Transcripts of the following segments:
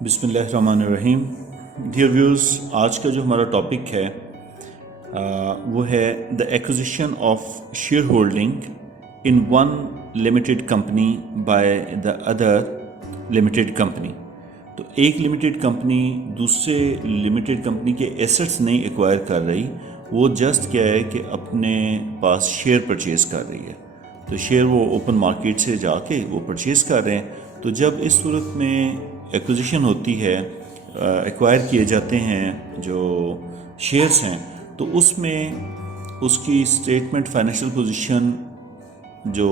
बिस्मिल्लाहिर्रहमानिर्रहीम। Dear views, आज का जो हमारा टॉपिक है वो है the acquisition of share holding in one limited company by the other limited company. तो एक लिमिटेड कंपनी दूसरे लिमिटेड कंपनी के एसेट्स नहीं एक्वायर कर रही, वो जस्ट क्या है कि अपने पास शेयर परचेज़ कर रही है। तो शेयर वो ओपन मार्केट से जाके वो परचेज़ कर रहे हैं। तो जब इस सूरत में एक्विजिशन होती है, एक्वायर किए जाते हैं जो शेयर्स हैं, तो उसमें उसकी स्टेटमेंट फाइनेंशियल पोजीशन जो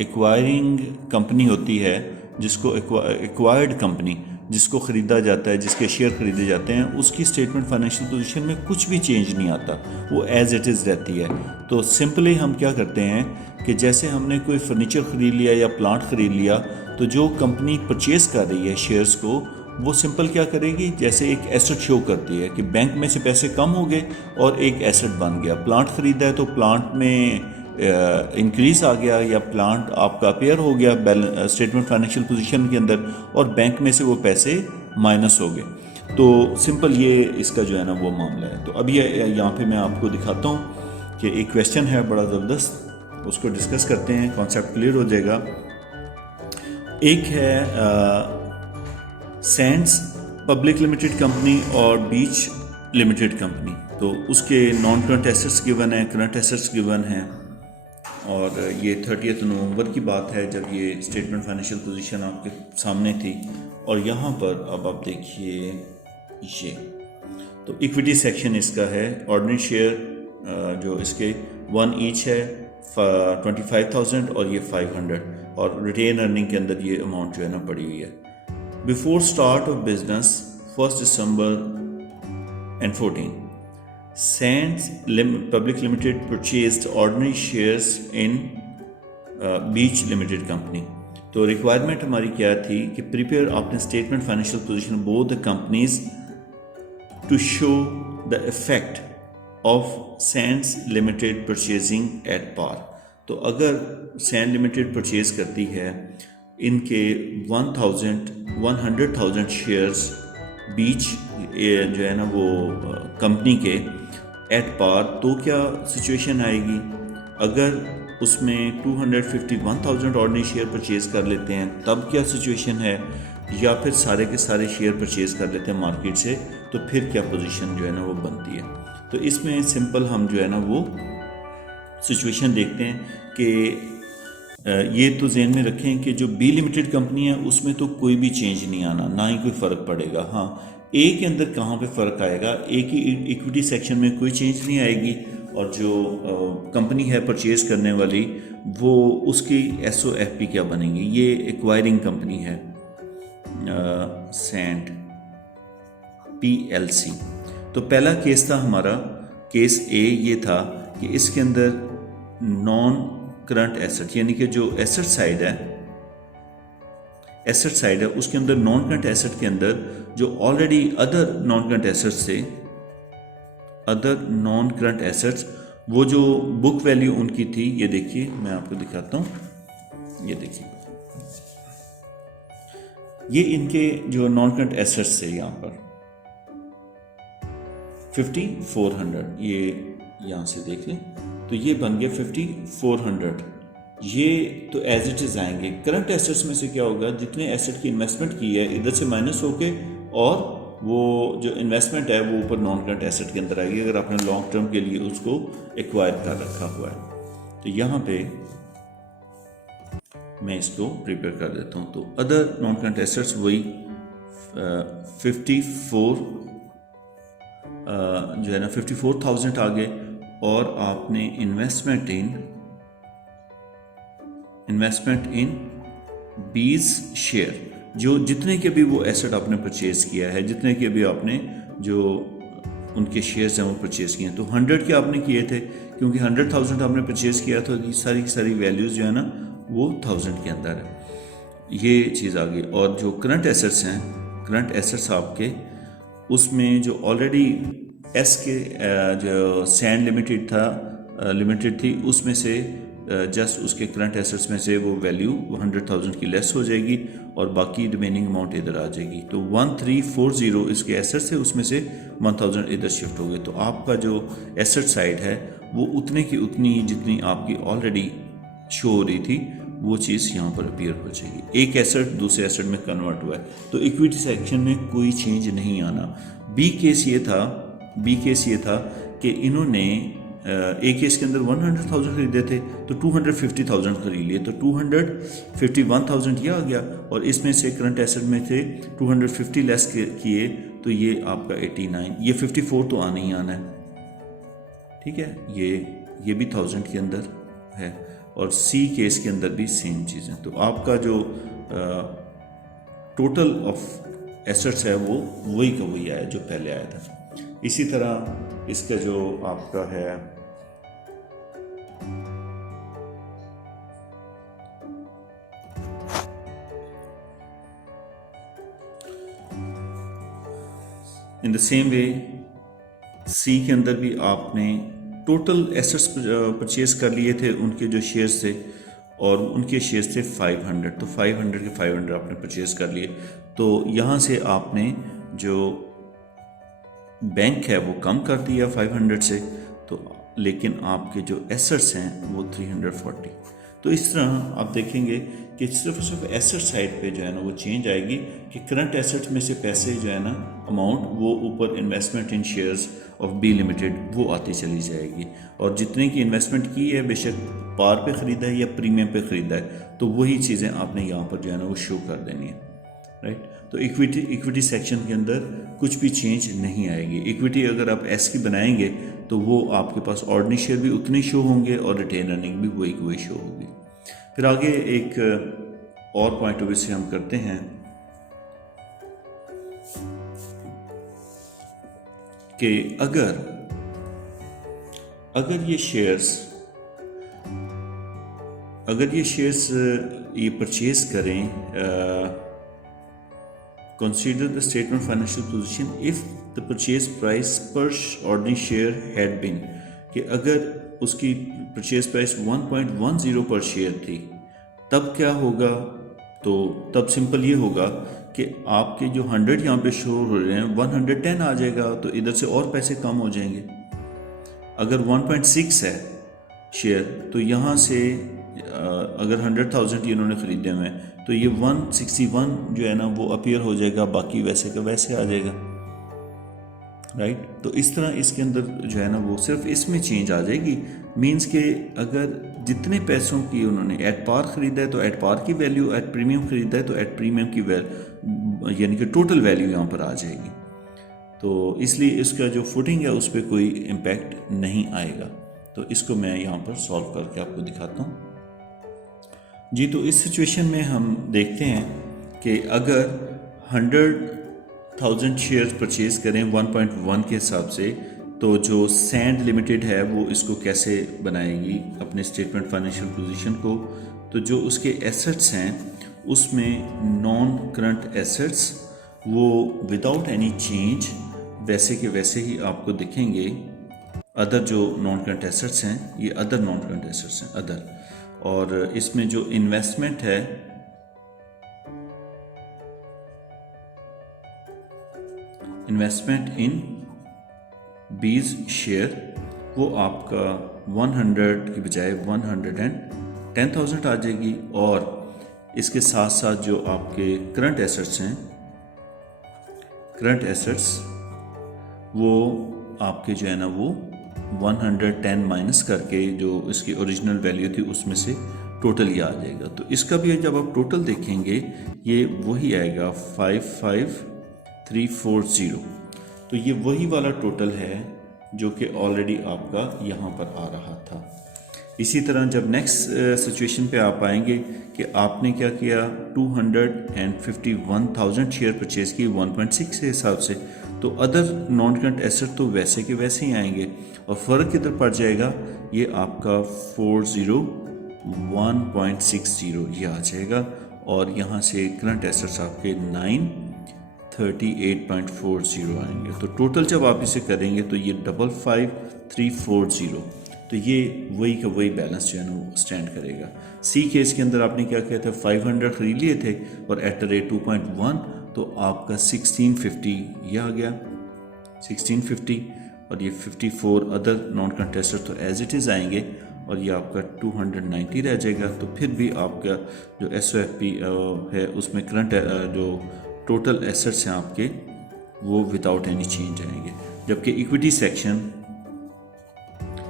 एक्वायरिंग कंपनी होती है, जिसको एक्वायर्ड कंपनी जिसको ख़रीदा जाता है, जिसके शेयर ख़रीदे जाते हैं, उसकी स्टेटमेंट फाइनेंशियल पोजीशन में कुछ भी चेंज नहीं आता, वो एज़ इट इज़ रहती है। तो सिंपली हम क्या करते हैं कि जैसे हमने कोई फर्नीचर ख़रीद लिया या प्लांट ख़रीद लिया, तो जो कंपनी परचेज़ कर रही है शेयर्स को, वो सिंपल क्या करेगी, जैसे एक एसेट शो करती है कि बैंक में से पैसे कम हो गए और एक एसेट बन गया। प्लांट ख़रीदा है तो प्लांट में इंक्रीज़ आ गया, या प्लांट आपका अपेयर हो गया स्टेटमेंट फाइनेंशियल पोजीशन के अंदर, और बैंक में से वो पैसे माइनस हो गए। तो सिंपल ये इसका जो है ना वो मामला है। तो अभी यहाँ पे मैं आपको दिखाता हूँ कि एक क्वेश्चन है बड़ा ज़बरदस्त, उसको डिस्कस करते हैं, कॉन्सेप्ट क्लियर हो जाएगा। एक है सैंड्स पब्लिक लिमिटेड कंपनी और बीच लिमिटेड कंपनी। तो उसके नॉन करंट एसेट्स गिवन है, करंट एसेट्स गिवन है, और ये 30 नवंबर की बात है जब ये स्टेटमेंट फाइनेंशियल पोजीशन आपके सामने थी। और यहाँ पर अब आप देखिए ये, तो इक्विटी सेक्शन इसका है। ऑर्डिनरी शेयर जो इसके 1 ईच है 25,000 और ये 500, और रिटेन अर्निंग के अंदर ये अमाउंट जो है ना पड़ी हुई है। Before start of business 1 December 14, Sands Public Limited purchased ordinary shares in Beach Limited Company। तो रिक्वायरमेंट हमारी क्या थी कि प्रिपेयर आपने statement financial position both the companies to show the effect of Sands Limited purchasing at par. तो अगर sand limited purchase करती है इनके 100,000 शेयर्स बीच जो है ना वो कंपनी के एट पार, तो क्या सिचुएशन आएगी? अगर उसमें 251,000 ऑर्डिनरी शेयर परचेज़ कर लेते हैं तब क्या सिचुएशन है, या फिर सारे के सारे शेयर परचेज़ कर लेते हैं मार्केट से, तो फिर क्या पोजीशन जो है ना वो बनती है? तो इसमें सिंपल हम जो है ना वो सिचुएशन देखते हैं कि ये तो ज़हन में रखें कि जो बी लिमिटेड कंपनी है उसमें तो कोई भी चेंज नहीं आना, ना ही कोई फ़र्क पड़ेगा। हाँ, ए के अंदर कहाँ पे फ़र्क आएगा, ए की इक्विटी सेक्शन में कोई चेंज नहीं आएगी, और जो कंपनी है परचेज़ करने वाली वो उसकी SOFP क्या बनेगी, ये एक्वायरिंग कंपनी है सैंड PLC। तो पहला केस था हमारा, केस ए ये था कि इसके अंदर नॉन करंट एसेट, यानी कि जो एसेट साइड है उसके अंदर नॉन करंट एसेट के अंदर जो already other non current assets थे, अदर नॉन करंट एसेट्स, वो जो बुक वैल्यू उनकी थी, ये देखिए मैं आपको दिखाता हूँ, ये देखिए ये इनके जो नॉन करंट एसेट्स थे यहाँ पर 5400, ये यहाँ से देख लें तो ये बन गया 5400। ये तो एज इट इज़ आएंगे। करंट एसेट्स में से क्या होगा, जितने एसेट की इन्वेस्टमेंट की है इधर से माइनस होके, और वो जो इन्वेस्टमेंट है वो ऊपर नॉन करंट एसेट के अंदर आएगी, अगर आपने लॉन्ग टर्म के लिए उसको एक्वायर कर रखा हुआ है। तो यहाँ पे मैं इसको प्रिपेयर कर देता हूँ। तो अदर नॉन करंट एसेट्स वही 54 जो है ना 54,000 आ गए, और आपने इन्वेस्टमेंट इन बीज शेयर, जो जितने के भी वो एसेट आपने परचेज़ किया है, जितने के भी आपने जो उनके शेयर्स हैं वो परचेज़ किए हैं। तो 100 के आपने किए थे, क्योंकि 100,000 आपने परचेज़ किया, तो सारी की सारी वैल्यूज़ जो है ना वो 1000 के अंदर है, ये चीज़ आ गई। और जो करंट एसेट्स हैं, करंट एसेट्स आपके उसमें जो ऑलरेडी एस के जो सैंड लिमिटेड थी उसमें से जस्ट उसके करंट एसेट्स में से वो वैल्यू 100,000 की लेस हो जाएगी और बाकी रिमेनिंग अमाउंट इधर आ जाएगी। तो 1340 इसके एसेट्स है, उसमें से 1000 इधर शिफ्ट हो गए। तो आपका जो एसेट साइड है वो उतने की उतनी जितनी आपकी ऑलरेडी शो हो रही थी वो चीज़ यहाँ पर अपीयर हो जाएगी। एक एसेट दूसरे एसेट में कन्वर्ट हुआ है, तो इक्विटी सेक्शन में कोई चेंज नहीं आना। बी केस ये था कि इन्होंने ए केस के अंदर 100,000 खरीदे थे तो 250,000 खरीद लिए, तो 251,000 ये आ गया और इसमें से करंट एसेट में थे 250 लेस किए तो ये आपका 89, ये 54 तो आना ही आना है, ठीक है। ये भी 1000 के अंदर है और सी केस के अंदर भी सेम चीज़ें। तो आपका जो टोटल ऑफ एसेट्स है वो वही का वही आया जो पहले आया था। इसी तरह इसका जो आपका है इन द सेम वे सी के अंदर भी आपने टोटल एसेट्स परचेज कर लिए थे, उनके जो शेयर्स थे और उनके शेयर्स थे 500, तो 500 के 500 आपने परचेज कर लिए। तो यहाँ से आपने जो बैंक है वो कम कर दिया 500 से, तो लेकिन आपके जो एसेट्स हैं वो 340। तो इस तरह आप देखेंगे कि सिर्फ एसेट साइड पे जो है ना वो चेंज आएगी कि करंट एसेट में से पैसे जो है ना अमाउंट वो ऊपर investment in shares of B Limited वो आती चली जाएगी, और जितने की इन्वेस्टमेंट की है बेशक पार पे ख़रीदा है या प्रीमियम पे ख़रीदा है तो वही चीज़ें आपने यहाँ पर जो है ना वो शो कर देनी है, राइट। तो इक्विटी सेक्शन के अंदर कुछ भी चेंज नहीं आएगी। इक्विटी अगर आप एस की बनाएंगे तो वो आपके पास ऑर्डिनरी शेयर भी उतने शो होंगे और रिटेन अर्निंग भी वही शो होगी। फिर आगे एक और पॉइंट ऑफ व्यू से हम करते हैं कि अगर ये शेयर्स ये परचेज करें, consider the statement of financial position if the purchase price per ordinary share had been, कि अगर उसकी परचेज प्राइस 1.10 पर शेयर थी तब क्या होगा। तो तब सिंपल ये होगा कि आपके जो 100 यहाँ पे शो हो रहे हैं 110 आ जाएगा, तो इधर से और पैसे कम हो जाएंगे। अगर 1.6 है शेयर तो यहाँ से अगर 100,000 इन्होंने ख़रीदे हुए हैं तो ये 161 जो है ना वो अपीयर हो जाएगा, बाकी वैसे का वैसे आ जाएगा, राइट। तो इस तरह इसके अंदर जो है ना वो सिर्फ इसमें चेंज आ जाएगी। मींस के अगर जितने पैसों की उन्होंने एट पार ख़रीदा है तो एट पार की वैल्यू, एट प्रीमियम ख़रीदा है तो एट प्रीमियम की वैल्यू, यानी कि टोटल वैल्यू यहाँ पर आ जाएगी। तो इसलिए इसका जो फुटिंग है उस पर कोई इम्पेक्ट नहीं आएगा। तो इसको मैं यहाँ पर सॉल्व करके आपको दिखाता हूँ जी। तो इस सिचुएशन में हम देखते हैं कि अगर 100,000 शेयर्स परचेज करें 1.1 के हिसाब से, तो जो सैंड लिमिटेड है वो इसको कैसे बनाएगी अपने स्टेटमेंट फाइनेंशियल पोजीशन को। तो जो उसके एसेट्स हैं उसमें नॉन करंट एसेट्स वो विदाउट एनी चेंज वैसे के वैसे ही आपको दिखेंगे। अदर जो नॉन करंट एसेट्स हैं ये अदर नॉन करंट एसेट्स हैं अदर, और इसमें जो इन्वेस्टमेंट है इन्वेस्टमेंट इन बीज शेयर वो आपका 100 की बजाय 110,000 आ जाएगी, और इसके साथ साथ जो आपके करंट एसेट्स हैं, करंट एसेट्स वो आपके जो है ना वो 110 माइनस करके जो इसकी ओरिजिनल वैल्यू थी उसमें से टोटल ये आ जाएगा। तो इसका भी जब आप टोटल देखेंगे ये वही आएगा 55,340। तो ये वही वाला टोटल है जो कि ऑलरेडी आपका यहाँ पर आ रहा था। इसी तरह जब नेक्स्ट सिचुएशन पे आप आएंगे कि आपने क्या किया 251,000 शेयर परचेज की 1.6 के हिसाब से, तो अदर नॉन करंट एसेट तो वैसे के वैसे ही आएंगे और फ़र्क किधर पड़ जाएगा, ये आपका 401.60 ये आ जाएगा, और यहाँ से करंट एसेट्स आपके 938.40 आएंगे। तो टोटल जब आप इसे करेंगे तो ये 55,340। तो ये वही का वही बैलेंस जो है ना वो स्टैंड करेगा। सी केस के अंदर आपने क्या किया था, 500 ख़रीद लिए थे और एट द रेट 2.1, तो आपका 1650 ये आ गया 1650, और ये 54 अदर नॉन कंटेस्टेड तो एज इट इज़ आएंगे, और ये आपका 290 रह जाएगा। तो फिर भी आपका जो SOFP है उसमें करंट जो टोटल एसेट्स हैं आपके वो विदाउट एनी चेंज आएंगे। जबकि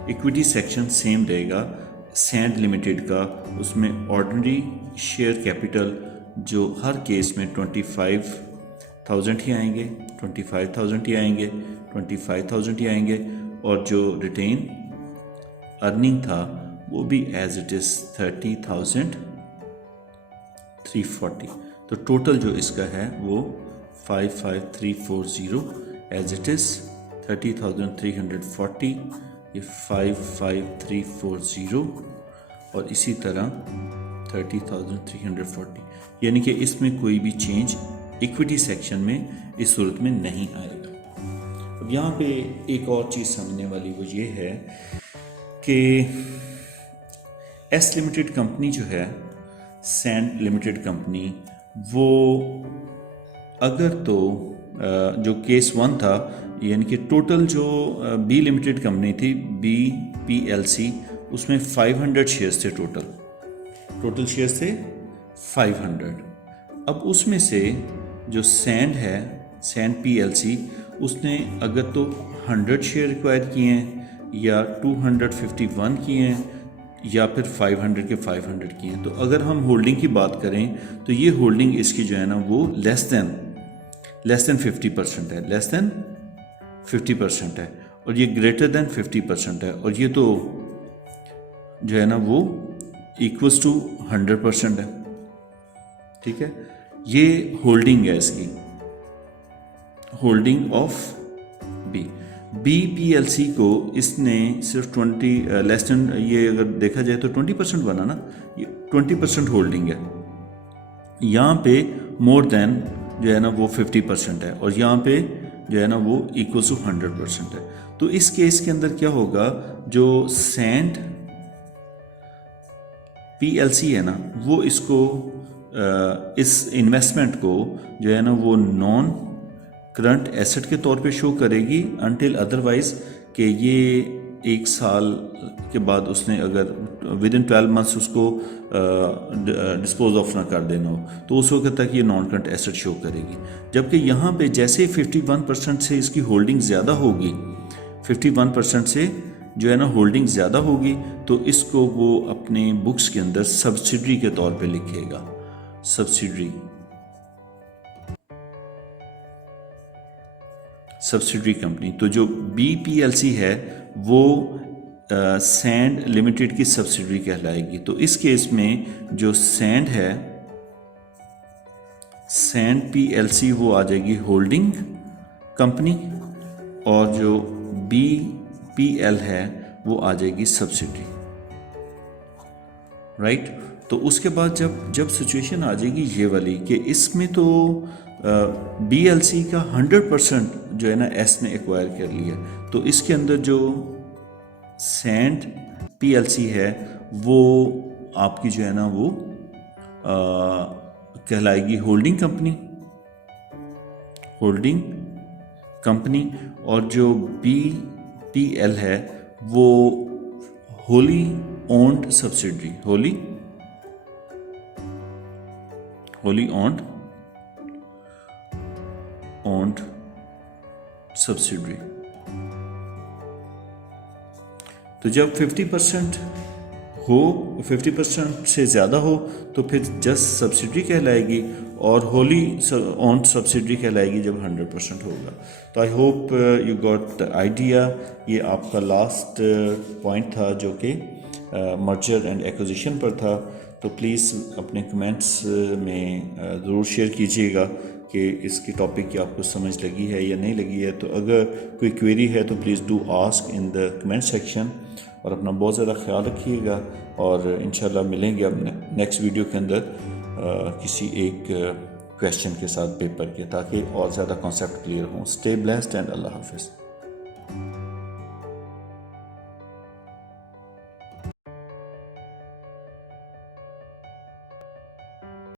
इक्विटी सेक्शन सेम रहेगा सैंड लिमिटेड का, उसमें ऑर्डिनरी शेयर कैपिटल जो हर केस में 25,000 ही आएंगे, 25,000 ही आएंगे, 25,000 ही आएंगे, और जो रिटेन अर्निंग था वो भी एज इट इज़ 30,340। तो टोटल जो इसका है वो 55,340 एज इट इज़ 30,340, ये 55,340 और इसी तरह 30,340, यानी कि इसमें कोई भी चेंज इक्विटी सेक्शन में इस सूरत में नहीं आएगा। अब यहाँ पे एक और चीज़ समझने वाली वो ये है कि एस लिमिटेड कंपनी जो है, सैंड लिमिटेड कंपनी, वो अगर तो जो केस 1 था, यानी कि टोटल जो बी लिमिटेड कंपनी थी BPLC, उसमें 500 शेयर्स थे, टोटल शेयर्स थे 500। अब उसमें से जो सैंड है, सैंड PLC, उसने अगर तो 100 शेयर रिक्वायर किए हैं या 251 किए हैं या फिर 500 के 500 किए हैं। तो अगर हम होल्डिंग की बात करें तो ये होल्डिंग इसकी जो है ना वो लेस देन 50% है, लेस देन 50% है, और ये ग्रेटर देन 50% है, और ये तो जो है ना वो इक्वल्स टू 100% है। ठीक है, ये होल्डिंग है इसकी, होल्डिंग ऑफ BPLC को इसने सिर्फ 20 लेस देन, ये अगर देखा जाए तो 20% बना ना, ये 20% होल्डिंग है। यहाँ पे मोर देन जो है ना वो 50% है, और यहाँ पे जो है ना वो इक्वल टू 100% है। तो इस केस के अंदर क्या होगा, जो सैंड PLC है ना, वो इसको इस इन्वेस्टमेंट को जो है ना वो नॉन करंट एसेट के तौर पे शो करेगी अनटिल अदरवाइज कि ये 1 साल के बाद उसने अगर विद इन 12 मंथ्स उसको डिस्पोज ऑफ ना कर देना हो, तो उस वक्त तक ये नॉन करंट एसेट शो करेगी। जबकि यहाँ पे जैसे 51% से इसकी होल्डिंग ज़्यादा होगी, 51% से जो है ना होल्डिंग ज़्यादा होगी, तो इसको वो अपने बुक्स के अंदर सब्सिडरी के तौर पे लिखेगा, सब्सिडरी कंपनी। तो जो BPLC है वो सैंड लिमिटेड की सब्सिडरी कहलाएगी। तो इस केस में जो सैंड है, सैंड PLC, वो आ जाएगी होल्डिंग कंपनी, और जो BPL है वो आ जाएगी सब्सिडरी, राइट। तो उसके बाद जब सिचुएशन आ जाएगी ये वाली कि इसमें तो BLC का 100% जो है ना S ने एक्वायर कर लिया, तो इसके अंदर जो सैंड PLC है वो आपकी जो है ना वो कहलाएगी होल्डिंग कंपनी, और जो BPL है वो wholly owned subsidiary, wholly owned subsidiary. तो जब 50% हो, 50% से ज़्यादा हो, तो फिर जस्ट सब्सिडरी कहलाएगी, और होली ओन्ड सब्सिडरी कहलाएगी जब 100% होगा। तो I hope you got the idea. ये आपका लास्ट पॉइंट था जो कि मर्जर एंड एक्विजिशन पर था। तो प्लीज़ अपने कमेंट्स में ज़रूर शेयर कीजिएगा कि इसकी टॉपिक की आपको समझ लगी है या नहीं लगी है। तो अगर कोई क्वेरी है तो please do ask in the comment section, और अपना बहुत ज़्यादा ख्याल रखिएगा, और इंशाल्लाह मिलेंगे अब नेक्स्ट वीडियो के अंदर किसी एक क्वेश्चन के साथ पेपर के, ताकि और ज़्यादा कॉन्सेप्ट क्लियर हों। स्टे ब्लेस्ड एंड अल्लाह हाफिज़।